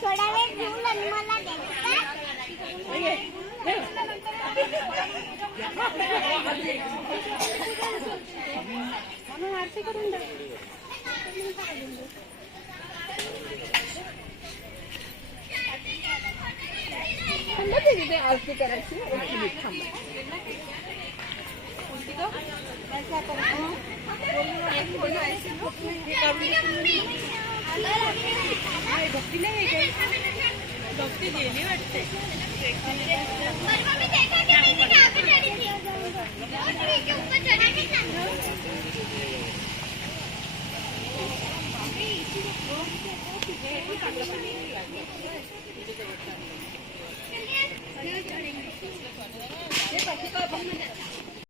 थोडा वेळ घेऊन आणि मला द्यायचं. आरती करून द्या. तिथे आरती करायची. भक्ती गेली वाटते.